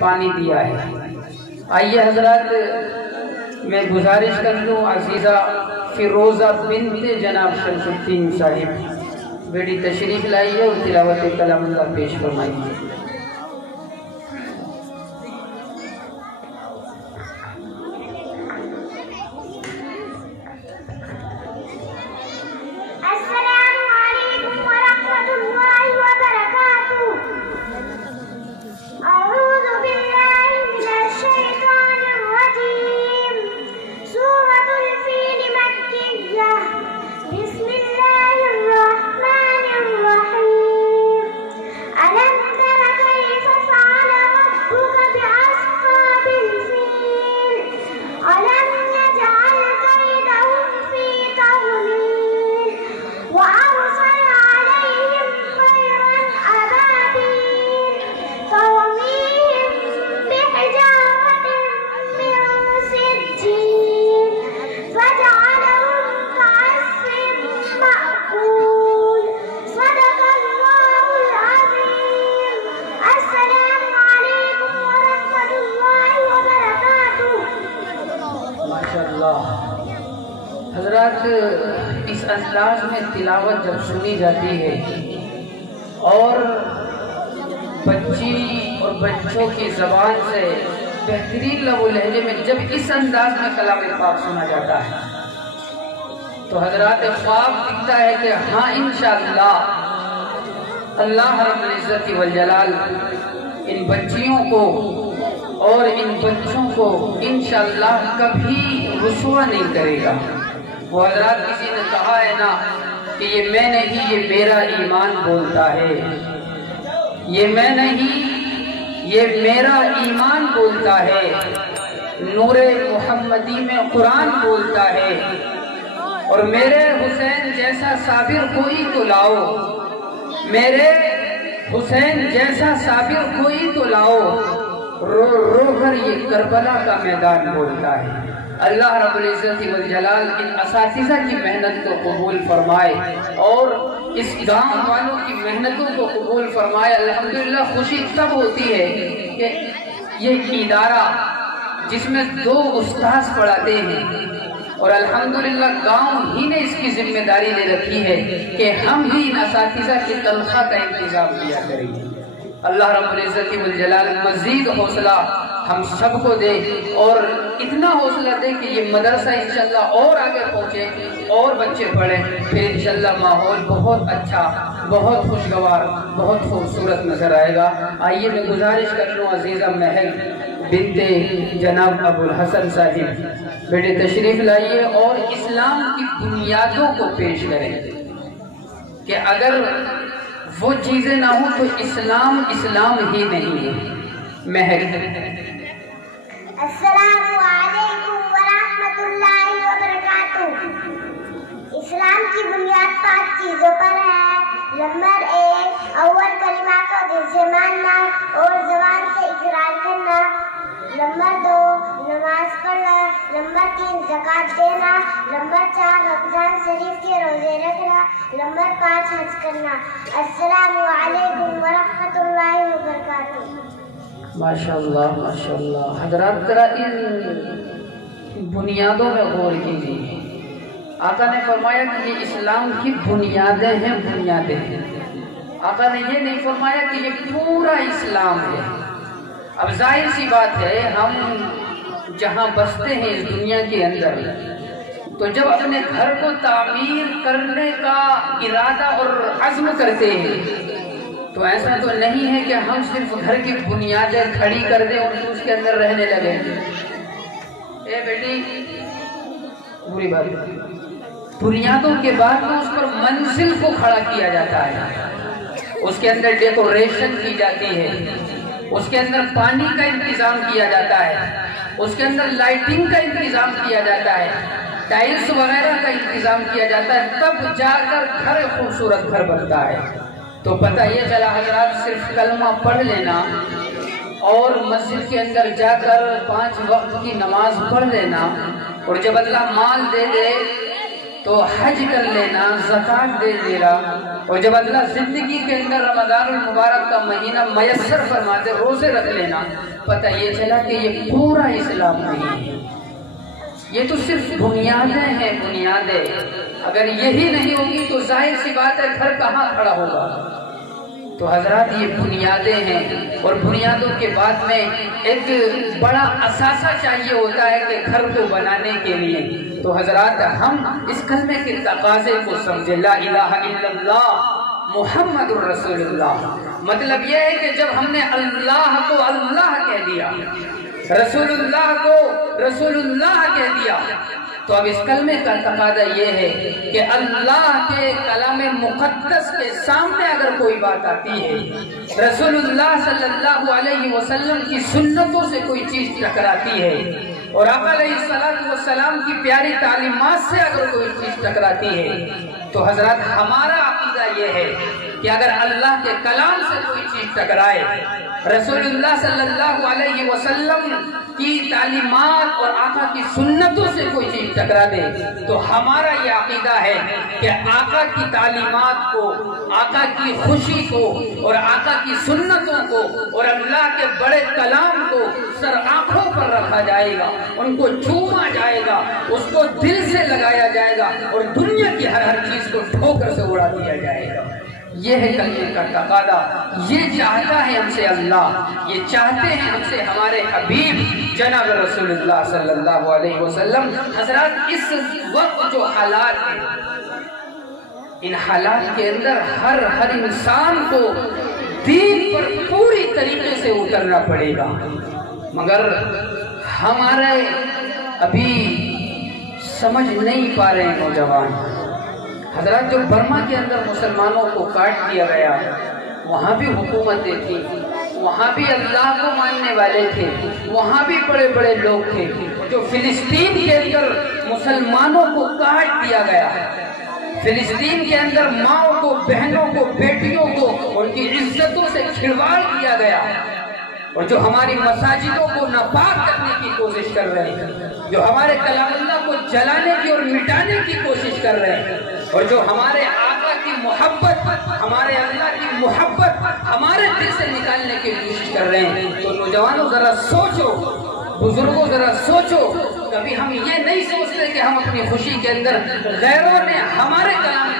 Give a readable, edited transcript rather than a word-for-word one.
پانی دیا ہے۔ آئیے حضرات میں گزارش کر لوں عزیزہ فیروزہ بنت جناب شمس الدین صاحب بیٹی تشریف لائیے اور تلاوت کلام اللہ پیش فرمائیے۔ حضرات اس انداز میں تلاوت جب سنی جاتی ہے اور بچی اور بچوں کی زبان سے بہترین لب و لہجے میں جب اس انداز میں کلام پاک سنا جاتا ہے تو حضرات خواب دکھتا ہے کہ ہاں انشاءاللہ اللہ رب العزت والجلال ان بچیوں کو اور ان بچوں کو انشاءاللہ کبھی رسوا نہیں کرے گا۔ وہ حضرات کسی نے کہا ہے نا کہ یہ میں نہیں یہ میرا ایمان بولتا ہے، یہ میں نہیں یہ میرا ایمان بولتا ہے، نور محمدی میں قرآن بولتا ہے، اور میرے حسین جیسا صابر کوئی تو لاؤ، میرے حسین جیسا صابر کوئی تو لاؤ، رو رو کر یہ کربلا کا میدان بولتا ہے۔ اللہ رب العزت والجلال ان اساتذہ کی محنت کو قبول فرمائے اور اس گاؤں والوں کی محنتوں کو قبول فرمائے۔ الحمدللہ خوشی تب ہوتی ہے کہ یہ ادارہ جس میں 2 استاذ پڑھاتے ہیں اور الحمدللہ گاؤں ہی نے اس کی ذمہ داری لے رکھی ہے کہ ہم ہی ان اساتذہ کی تنخواہ کا انتظام کیا کریں گے۔ اللہ رب العزت والجلال مزید حوصلہ ہم سب کو دے اور اتنا حوصلہ دے کہ یہ مدرسہ انشاءاللہ اور آگے پہنچے اور بچے پڑھیں، پھر انشاءاللہ ماحول بہت اچھا، بہت خوشگوار، بہت خوبصورت نظر آئے گا۔ آئیے میں گزارش کر لوں عزیزہ مہل بنت جناب ابو الحسن صاحب بیٹے تشریف لائیے اور اسلام کی بنیادوں کو پیش کریں کہ اگر وہ چیزیں نہ ہوں تو اسلام اسلام ہی نہیں ہے۔ مہر السلام علیکم ورحمۃ اللہ وبرکاتہ۔ اسلام کی بنیاد 5 چیزوں پر ہے۔ نمبر 1 اول کلمہ کو دل سے ماننا اور زبان سے اقرار کرنا۔ نمبر 2 نماز پڑھنا۔ نمبر 3 زکوٰۃ دینا۔ نمبر 4 رمضان شریف کے روزے رکھنا۔ نمبر 5 حج کرنا۔ السلام علیکم ورحمۃ اللہ وبرکاتہ۔ ماشاءاللہ ماشاءاللہ۔ حضرات ذرا ان بنیادوں میں غور کیجیے۔ آقا نے فرمایا کہ یہ اسلام کی بنیادیں ہیں، بنیادیں ہیں۔ آقا نے یہ نہیں فرمایا کہ یہ پورا اسلام ہے۔ اب ظاہر سی بات ہے ہم جہاں بستے ہیں اس دنیا کے اندر تو جب اپنے گھر کو تعمیر کرنے کا ارادہ اور عزم کرتے ہیں تو ایسا تو نہیں ہے کہ ہم صرف گھر کی بنیادیں کھڑی کر دیں اور اس کے اندر رہنے لگے۔ اے بیٹی بری بات، بنیادوں کے بعد تو اس پر منزل کو کھڑا کیا جاتا ہے، اس کے اندر ڈیکوریشن کی جاتی ہے، اس کے اندر پانی کا انتظام کیا جاتا ہے، اس کے اندر لائٹنگ کا انتظام کیا جاتا ہے، ٹائلز وغیرہ کا انتظام کیا جاتا ہے، تب جا کر گھر خوبصورت گھر بنتا ہے۔ تو پتہ یہ چلا حضرات صرف کلمہ پڑھ لینا اور مسجد کے اندر جا کر 5 وقت کی نماز پڑھ لینا اور جب اللہ مال دے دے تو حج کر لینا، زکوٰۃ دے دینا، اور جب اللہ زندگی کے اندر رمضان المبارک کا مہینہ میسر فرماتے روزے رکھ لینا، پتہ یہ چلا کہ یہ پورا اسلام نہیں ہے، یہ تو صرف بنیادیں ہیں، بنیادیں۔ اگر یہی نہیں ہوگی تو ظاہر سی بات ہے گھر کہاں کھڑا ہوگا؟ تو حضرات یہ بنیادیں ہیں، اور بنیادوں کے بعد میں ایک بڑا اثاثہ چاہیے ہوتا ہے کہ گھر کو بنانے کے لیے۔ تو حضرات ہم اس کلمے کے تقاضے کو سمجھے، لا الہ الا اللہ محمد الرسول اللہ۔ مطلب یہ ہے کہ جب ہم نے اللہ کو اللہ کہہ دیا، رسول اللہ کو رسول اللہ کہہ دیا، تو اب اس کلمے کا تقاضا یہ ہے کہ اللہ کے کلام مقدس کے سامنے اگر کوئی بات آتی ہے، رسول اللہ صلی اللہ علیہ وسلم کی سنتوں سے کوئی چیز ٹکراتی ہے، اور آقا علیہ السلام کی پیاری تعلیمات سے اگر کوئی چیز ٹکراتی ہے، تو حضرات ہمارا عقیدہ یہ ہے کہ اگر اللہ کے کلام سے کوئی چیز ٹکرائے، رسول اللہ صلی اللہ علیہ وسلم کی تعلیمات اور آقا کی سنتوں سے کوئی چیز ٹکرا دے، تو ہمارا یہ عقیدہ ہے کہ آقا کی تعلیمات کو، آقا کی خوشی کو، اور آقا کی سنتوں کو، اور اللہ کے بڑے کلام کو سر آنکھوں پر رکھا جائے گا، ان کو چوما جائے گا، اس کو دل سے لگایا جائے گا، اور دنیا کی ہر چیز کو ٹھوکر سے اڑا دیا جائے گا۔ یہ ہے کلمے کا تقاضا، یہ چاہتا ہے ہم سے اللہ، یہ چاہتے ہیں ہم سے ہمارے حبیب جناب رسول اللہ صلی اللہ علیہ وسلم۔ حضرات اس وقت جو حالات ہیں، ان حالات کے اندر ہر انسان کو دین پر پوری طریقے سے اترنا پڑے گا، مگر ہمارے ابھی سمجھ نہیں پا رہے نوجوان۔ حضرات جو برما کے اندر مسلمانوں کو کاٹ دیا گیا، وہاں بھی حکومتیں تھیں، وہاں بھی اللہ کو ماننے والے تھے، وہاں بھی بڑے بڑے لوگ تھے۔ جو فلسطین کے اندر مسلمانوں کو کاٹ دیا گیا، فلسطین کے اندر ماؤں کو، بہنوں کو، بیٹیوں کو ان کی عزتوں سے کھلواڑ کیا گیا، اور جو ہماری مساجدوں کو ناپاک کرنے کی کوشش کر رہے ہیں، جو ہمارے کلام اللہ کو جلانے کی اور مٹانے کی کوشش کر رہے ہیں، اور جو ہمارے آقا کی محبت، ہمارے اللہ کی محبت ہمارے دل سے نکالنے کی کوشش کر رہے ہیں، تو نوجوانوں ذرا سوچو، بزرگوں ذرا سوچو، کبھی ہم یہ نہیں سوچتے کہ ہم اپنی خوشی کے اندر غیروں نے ہمارے کلام